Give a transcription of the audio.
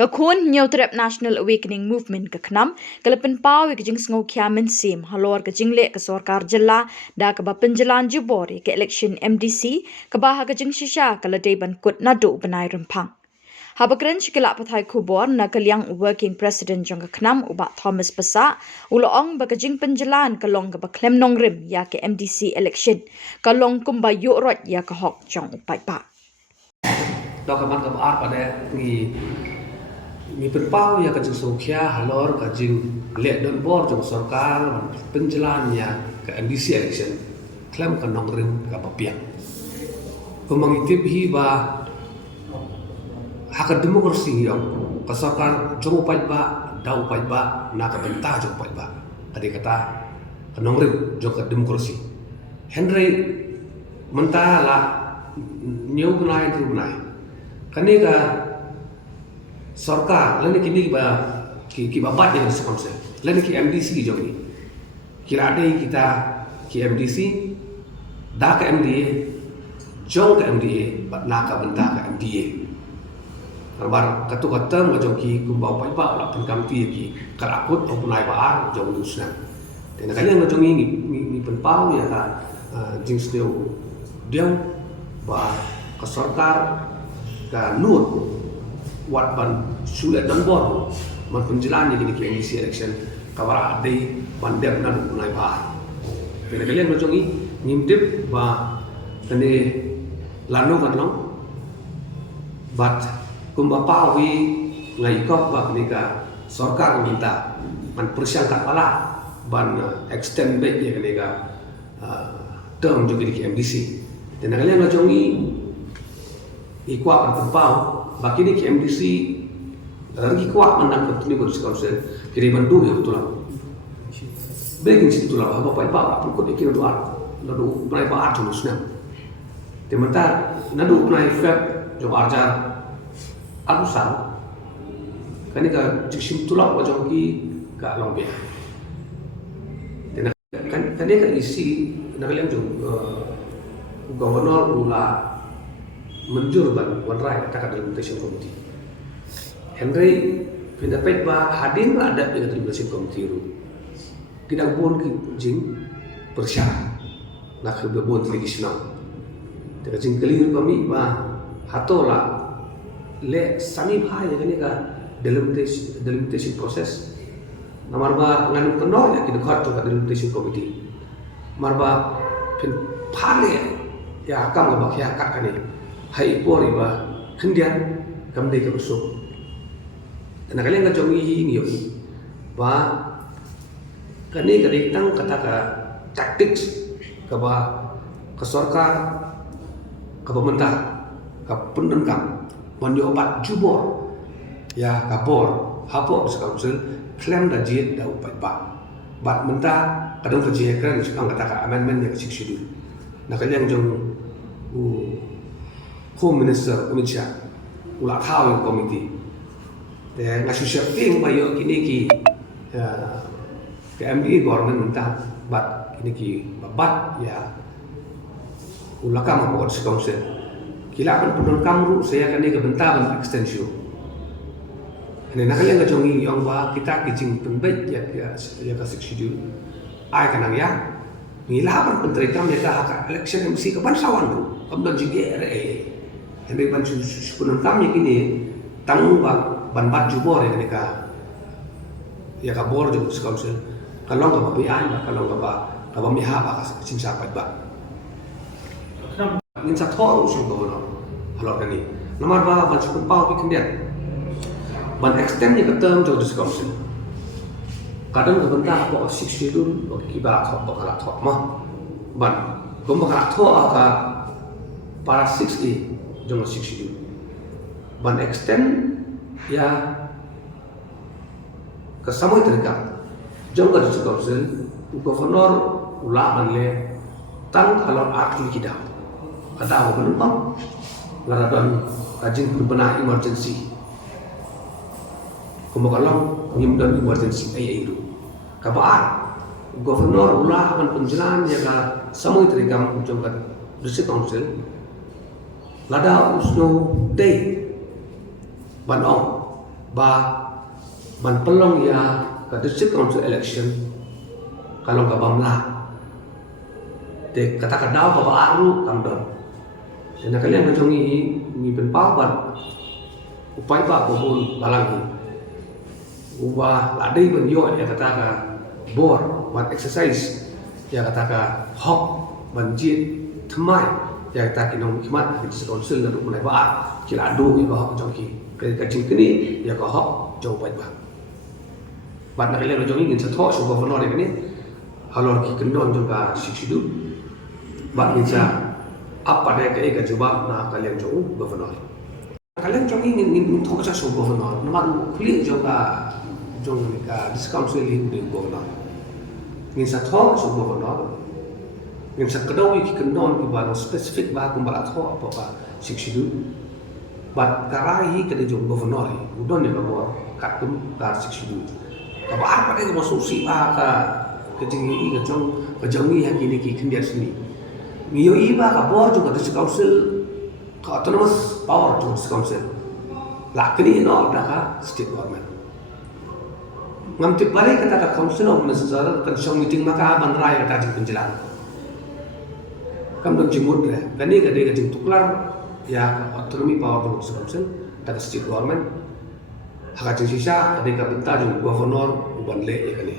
Kakun Nyautrep National Awakening Movement kaknam kalapan pau ikjing sngau kiamen sim halor kajing le ke sorkar jela da ke penjalan jubori ke election MDC ke bah kajing shisha kaladai ban kut nadu benai rempang. Habakren shikila pathai kubor na kalyang working president jong kaknam uba Thomas Pasa uloong bakajing penjalan kalong ke baklem nongrim ya ke MDC election kalong kumba yukrot ya ke hok jong upai pa. Dokumen kebaar pada ni penpau ya kajing sokya halor kajing lek don bor jong sorkar penjalannya ke MDC election klaim kan nongrim ka papiang pemangitip hi ba hak demokrasi yang ke sorkar jong upai ba da upai ba na ka bentah jong upai ba kadi kata kan nongrim jong ka demokrasi Henry mentala nyau benai tu benai kani ka sorkar lain kini ki babat yang sekonsep lain ki MDC jom ni kira ada kita ki MDC dah ke MDA jom ke MDA nak ka bentah ke MDA karbar katu katam jom ki kumbau pai ba la penkam ti ki karakut au punai baar jom dusna dan kalian jom ni penpau ya ka jings dia ba ke sorkar ka nur wat ban sulit dan bor man penjalannya gini ke MDC election kabar adai bandar dan punai bah kena kalian macam ni ngintip ba kene lanu kan long bat kumba pawi ngai kop ba kene sorkar minta man persyangkat pala ban extend back ya kene term juga di MDC dan kalian macam ni ikuat bertempau bagi ni KMDC lagi kuat menang ke tujuh kursi kawasan kiri bandu ya betul lah begini situ lah apa apa pun kau dikira doa lalu mulai baat cuma senang tementar nadu mulai feb jom arjar aku sah kan ini kan jisim tulang wajah ki gak lombe kan ini kan isi nak kalian jom gubernur ulah menjurban wanrai kata delimitation committee Henry pendapat bah hadir ada dengan delimitation committee ru tidak pun jing persyarat nak berbuat legislatif dengan jing kelir kami bah hatola le sani bahaya kan ka delimitation proses namar bah nganu kendor ya kita khat ka delimitation committee marba pen phale ya kam ga bakya kat kan ni hai pori ba kendian kam dei ka usuk dan kalian ka jomi ni yo ba kani ka ditang kata ka tactics ka ba ka sorkar ka pemerintah ka pendengkam mandi obat jubor ya ka bor hapok sekausul klaim da jit da upat ba bat mentah kadang ka jit kan sekang kata ka amendment ya ka schedule na kalian jom Home Minister Amit Shah ulah tahu yang komiti dan ngasih syarting bayo kini ki ke MDA government minta bat kini ki babat ya ulah kamu buat sekonsep kila kan penduduk kamru saya kan ni ke bentar extension ini nak yang ngajongi yang bah kita kijing penbaik ya kasih schedule ai kanang ya ngilapan penteritam ya ka election MC ke bansawan tu kemudian GRA Henry ban sepenuh kami kini tanggung ban bat jubor ya mereka ya kabor juga sekausil kalau nggak babian kalau nggak mihab akan cinta apa ingin satu usul kau halor kani nomor ban sepenuh pau kemudian ban extendnya ke term juga sekausil kadang kebentar apa six schedule bagi kibat hok bakal hok mah ban kau bakal hok apa para 60 jumlah 60 ban extend ya ke samoi terdekat jumlah di sekausil gubernur ulah banle tang alor arti kita ada apa penumpang laradan rajin berbenah emergency kumakalang ngimdan emergency ay itu kabar gubernur ulah ban penjalan ya ka samoi terdekat jumlah di sekausil lada usno day banong ba man pelong ya ka district council election kalau ka bamla te kata ka daw ka baaru kam don dan kalian menjongi ni pen pawan upai ba ko bun balangi ubah ladai ben yo ya kata ka bor mat exercise ya kata ka hok banjit thmai ya kata ki nong khmat di council na mulai ba kila adu ba hok jong ki ka jing kini ya ka hok jong pai ba bat na kalian jong ingin setho so governor ni halor ki kendon jong ka siksidu bat ni sa apa dia ke jawab na kalian jong governor kalian jong ingin thok sa so governor naman kuli jong ka jong ka discount selling di governor ngin sa tho so governor ngin sa kedawi ki kendon ki ba specific ba kum ba tho apa ba siksidu bat karai ke jong governor udon ne ba katum ka siksidu ka ba apa ke mo susi ba ka ke jing i ka jong ni ha ki ni ki kendia sini ngiyo iba ka bo jong ka district council ka autonomous power jong district council la kini no da ka state government ngam tip balik kata ka council of minister kan song meeting maka ban rai kata jing penjelang kam dong jimut re kani ka de ka jing tuklar ya autonomy power jong district council da ka state government haka jing sisa ka de ka benta jong governor uban le ya kani